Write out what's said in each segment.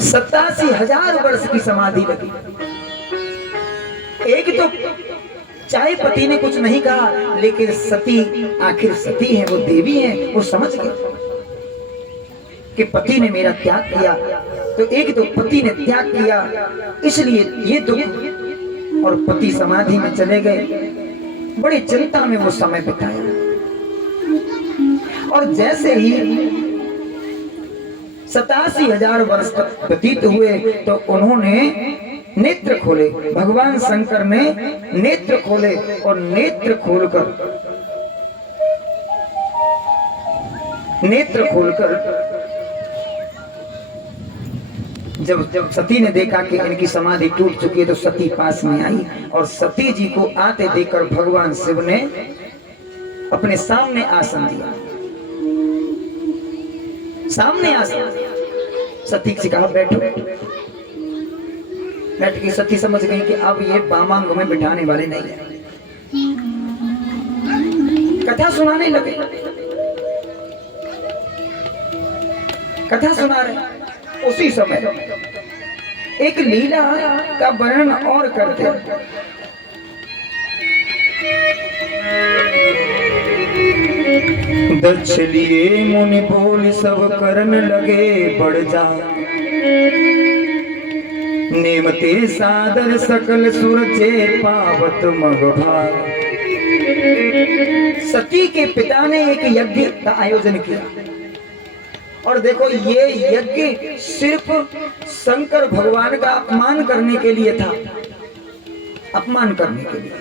87,000 वर्ष की समाधि लगी। एक तो चाहे पति ने कुछ नहीं कहा, लेकिन सती आखिर सती है, वो देवी है, वो समझ गए कि पति ने मेरा त्याग किया। तो एक तो पति ने त्याग किया, इसलिए ये दुख। और पति समाधि में चले गए, बड़ी चिंता में वो समय बिताया। और जैसे ही 87,000 वर्ष तक व्यतीत हुए तो उन्होंने नेत्र खोले। भगवान शंकर ने नेत्र खोले और नेत्र खोलकर जब सती ने देखा कि इनकी समाधि टूट चुकी है तो सती पास में आई और सती जी को आते देखकर भगवान शिव ने अपने सामने आसन दिया। सामने आसन सती से कहा बैठो। बैठ के सती समझ गई कि अब ये वामांग में बिठाने वाले नहीं है। कथा सुनाने लगे, कथा सुना रहे। उसी समय एक लीला का वर्णन और करते हैं। दक्ष लिए मुनि बोल सब करन लगे बढ़ जा, नेमते सादर सकल सुरचे पावत मग भाग। सती के पिता ने एक यज्ञ का आयोजन किया और देखो ये यज्ञ सिर्फ शंकर भगवान का अपमान करने के लिए था, अपमान करने के लिए।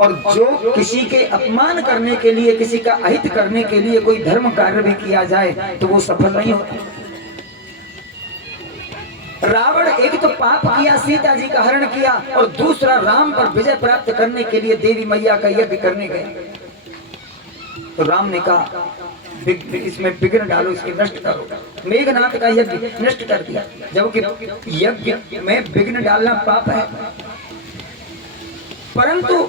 और जो किसी के अपमान करने के लिए, किसी का अहित करने के लिए कोई धर्म कार्य भी किया जाए तो वो सफल नहीं होता। रावण एक तो पाप किया, सीता जी का हरण किया, और दूसरा राम पर विजय प्राप्त करने के लिए देवी मैया का यज्ञ करने गए। तो राम ने कहा इसमें विघ्न डालो, इसके नष्ट करो। मेघनाथ का यज्ञ नष्ट कर दिया, जबकि यज्ञ में विघ्न डालना पाप है। परंतु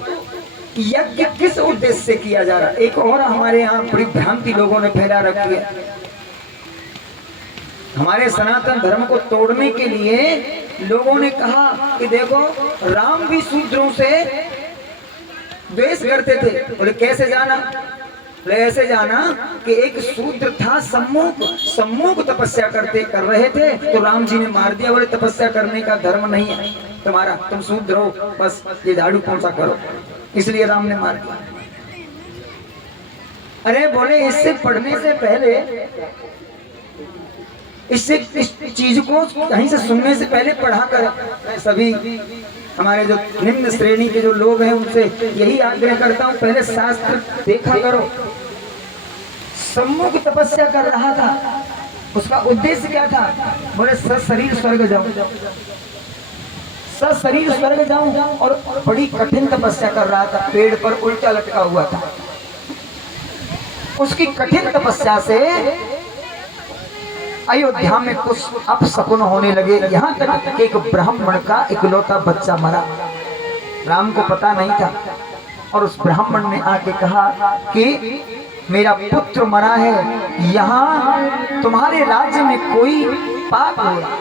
यज्ञ किस उद्देश्य से किया जा रहा है, एक और हमारे यहाँ बड़ी भ्रांति लोगों ने फैला रखी है। हमारे सनातन धर्म को तोड़ने के लिए लोगों ने कहा कि देखो राम भी शूद्रों से द्वेष करते थे। बोले कैसे जाना? बोले ऐसे जाना कि एक शूद्र था, सम्मुख तपस्या कर रहे थे, तो राम जी ने मार दिया। बोले तपस्या करने का धर्म नहीं है तुम्हारा, तुम शूद्र हो, बस ये झाड़ू पोंछा करो, इसलिए राम ने मार दिया। अरे बोले इससे पढ़ने से पहले, इस चीज को कहीं से सुनने से पहले पढ़ा कर। सभी हमारे जो निम्न श्रेणी के जो लोग हैं उनसे यही आग्रह करता हूं, पहले शास्त्र देखा करो। सम्मुख तपस्या कर रहा था, उसका उद्देश्य क्या था? बोले सशरीर स्वर्ग जाऊं, सशरीर स्वर्ग जाऊं, और बड़ी कठिन तपस्या कर रहा था। पेड़ पर उल्टा लटका हुआ था। उसकी कठिन तपस्या से अयोध्या में कुछ अपशकुन होने लगे, यहाँ तक कि एक ब्राह्मण का इकलौता बच्चा मरा। राम को पता नहीं था और उस ब्राह्मण ने आके कहा कि मेरा पुत्र मरा है, यहाँ तुम्हारे राज्य में कोई पाप हुआ।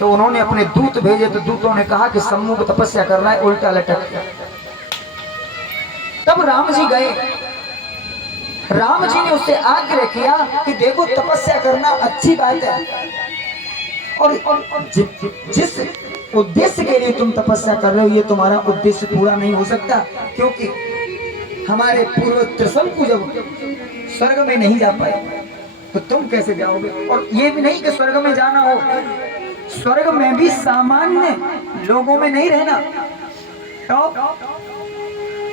तो उन्होंने अपने दूत भेजे, तो दूतों ने कहा कि सम्मुख तपस्या कर रहा है, उल्टा लटक। तब राम जी गए। राम जी ने उससे आग्रह किया कि देखो तपस्या करना अच्छी बात है, और जिस उद्देश्य के लिए तुम तपस्या कर रहे हो ये तुम्हारा उद्देश्य पूरा नहीं हो सकता, क्योंकि हमारे पूर्व त्रिशंकु जब स्वर्ग में नहीं जा पाए तो तुम कैसे जाओगे? और ये भी नहीं कि स्वर्ग में जाना हो, स्वर्ग में भी सामान्य लोगों में नहीं रहना। तो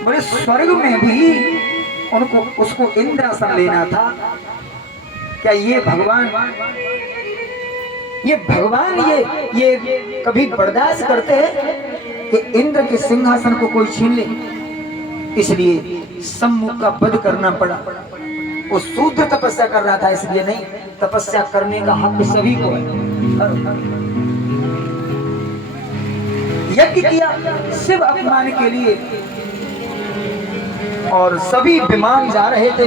बोले स्वर्ग में भी उनको उसको इंद्रासन लेना था। क्या ये भगवान ये कभी बर्दाश्त करते हैं कि इंद्र के सिंहासन को कोई छीन ले? इसलिए सम्मुख का वध करना पड़ा। वो शूद्र तपस्या कर रहा था, इसलिए नहीं, तपस्या करने का हक सभी को है। यज्ञ किया शिव अपमान के लिए, और सभी विमान जा रहे थे,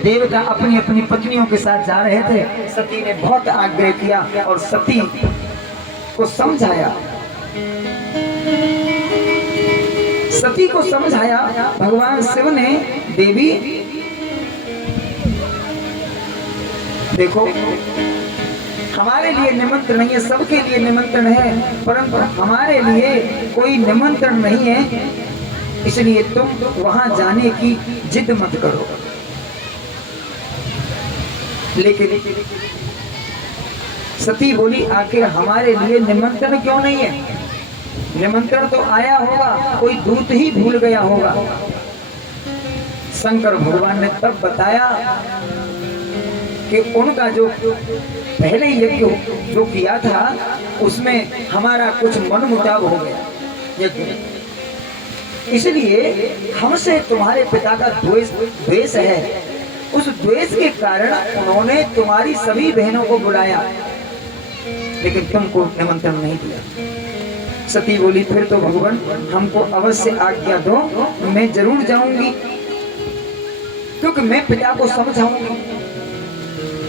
देवता अपनी अपनी पत्नियों के साथ जा रहे थे। सती ने बहुत आग्रह किया और सती को समझाया, सती को समझाया भगवान शिव ने, देवी देखो हमारे लिए निमंत्रण नहीं है, सबके लिए निमंत्रण है, परंतु हमारे लिए कोई निमंत्रण नहीं है, इसलिए तुम वहां जाने की जिद मत करो। लेकिन सती बोली आखिर हमारे लिए निमंत्रण क्यों नहीं है? निमंत्रण तो आया होगा, कोई दूत ही भूल गया होगा। शंकर भगवान ने तब बताया कि उनका जो पहले यज्ञ जो किया था उसमें हमारा कुछ मनमुटाव हो गया यज्ञ, इसलिए हमसे तुम्हारे पिता का द्वेष है। उस द्वेष के कारण उन्होंने तुम्हारी सभी बहनों को बुलाया, लेकिन तुमको निमंत्रण नहीं दिया। सती बोली फिर तो भगवान हमको अवश्य आज्ञा दो, मैं जरूर जाऊंगी, क्योंकि मैं पिता को समझाऊंगी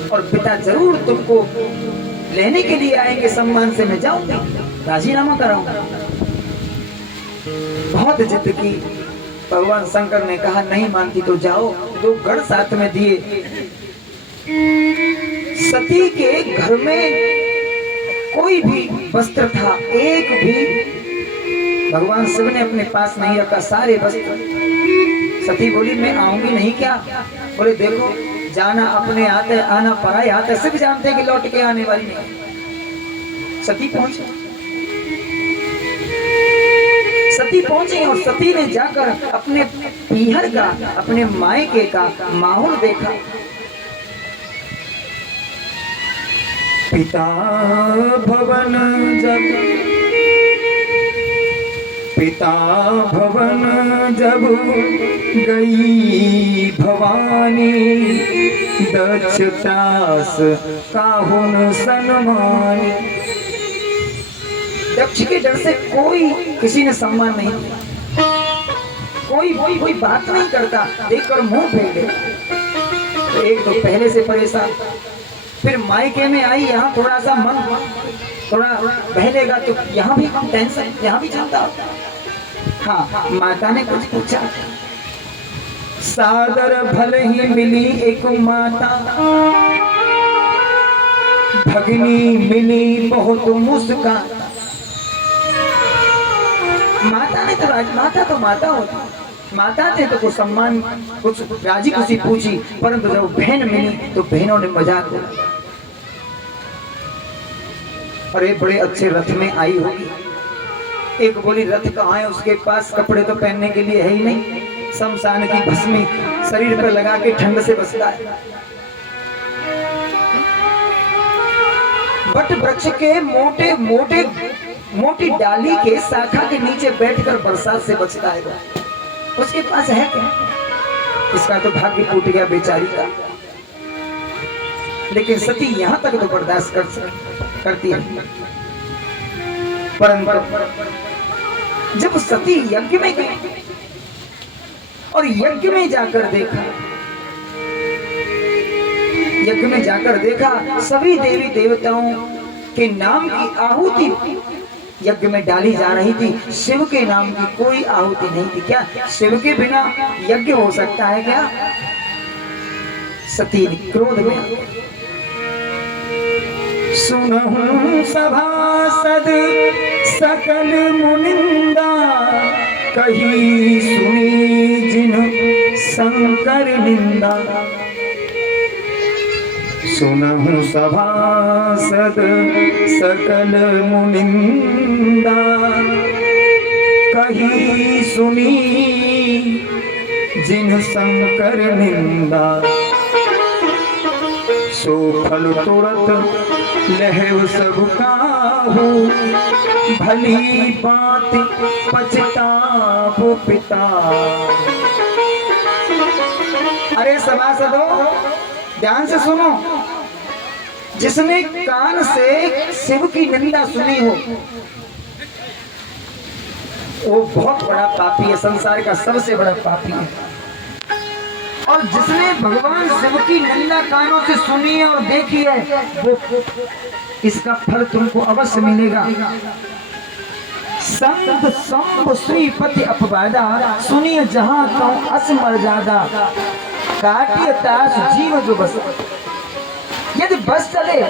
और पिता जरूर तुमको लेने के लिए आएंगे, सम्मान से मैं जाऊंगी, राजीनामा कराऊंगा। बहुत जिद की, भगवान शंकर ने कहा नहीं मानती तो जाओ। 2 गढ़ साथ में दिए। सती के घर में कोई भी वस्त्र था, एक भी भगवान शिव ने अपने पास नहीं रखा, सारे वस्त्र। सती बोली मैं आऊंगी नहीं क्या? बोले देखो जाना अपने हाथ है, आना पराए हाथ है, सब जानते हैं कि लौट के आने वाली नहीं। सती पहुंची, सती पहुंची और सती ने जाकर अपने पीहर का, अपने मायके का माहौल देखा। पिता भवन जब, पिता भवन जब गई भवानी, दक्षत्रास काहुन सन्मानी। दक्ष के डर से कोई किसी ने सम्मान नहीं किया, कोई बात नहीं करता, देखकर मुंह फेर दे। तो एक तो पहले से परेशान, फिर मायके में आई, यहाँ थोड़ा सा मन थोड़ा बहलेगा तो यहाँ भी टेंशन, यहाँ भी चलता होता। हाँ, माता ने कुछ पूछा, सादर भले ही मिली एक माता, भगनी मिली बहुत मुस्कान। माता ने तो माता तो माता होती, माता थे तो कुछ सम्मान, कुछ राजी खुशी पूछी, परंतु जब बहन मिली तो बहनों ने मजाक किया। अरे बड़े अच्छे रथ में आई होगी। एक बोली रथ कहाँ है? उसके पास कपड़े तो पहनने के लिए है ही नहीं, शमशान की भस्मी शरीर पर लगा के ठंड से बचता है। बट वृक्ष के मोटी डाली के शाखा के नीचे बैठकर बरसात से बचता है। उसके पास है क्या? इसका तो भाग्य टूट गया बेचारी का। लेकिन सती यहां तक तो बर्दाश्त करती है। परंतु जब सती यज्ञ में गई और यज्ञ में जाकर देखा, सभी देवी देवताओं के नाम की आहुति यज्ञ में डाली जा रही थी, शिव के नाम की कोई आहुति नहीं थी। क्या शिव के बिना यज्ञ हो सकता है क्या? सती क्रोध में, सुनहु सभासद सकल मुनिंदा, कही सुनी जिन शंकर निंदा। सुनहु सभासद सकल मुनिंदा, कही सुनी जिन शंकर निंदा। सो फल तुरत लहव सब काहू, भली बात पछताव पिता। अरे सभासदों ध्यान से सुनो, जिसने कान से शिव की निंदा सुनी हो वो बहुत बड़ा पापी है, संसार का सबसे बड़ा पापी है। और जिसने भगवान शिव की निंदा कानों से सुनी है और देखी है, वो इसका फल तुमको अवश्य मिलेगा। संत संभ श्रीपति अपवादा, सुनिए जहां कहूं अस मर्यादा, काटिय तास जीव जो बस। यदि बस चले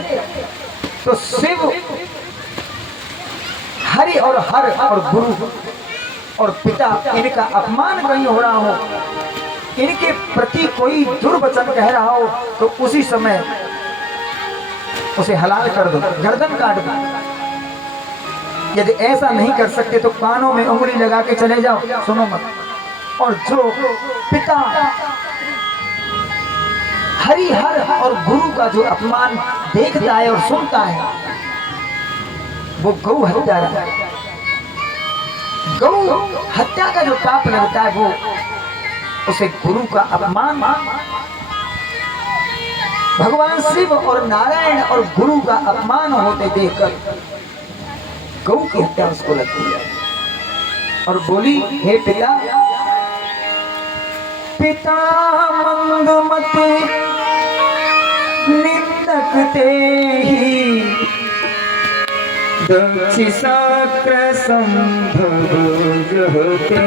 तो शिव, हरि और हर और गुरु और पिता, इनका अपमान कहीं हो रहा हो, इनके प्रति कोई दुर्वचन कह रहा हो, तो उसी समय उसे हलाल कर दो, गर्दन काट दो। यदि ऐसा नहीं कर सकते तो कानों में उंगली लगा के चले जाओ, सुनो मत। और जो पिता, हरि हर और गुरु का जो अपमान देखता है और सुनता है, वो गौ हत्या है। गौ हत्या का जो पाप लगता है, वो उसे गुरु का अपमान, भगवान शिव और नारायण और गुरु का अपमान होते देखकर गौ की हत्या उसको लगती है। और बोली, हे पिता, पिता मंगमते निंदक तेहि, दक्षिशाक्र संभव जहते।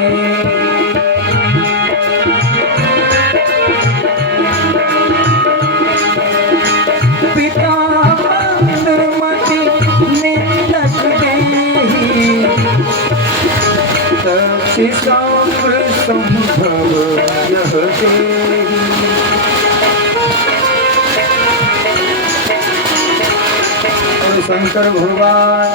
पिता मंगमते निंदक तेहि, दक्षिशाक्र संभव जहते। शंकर भगवान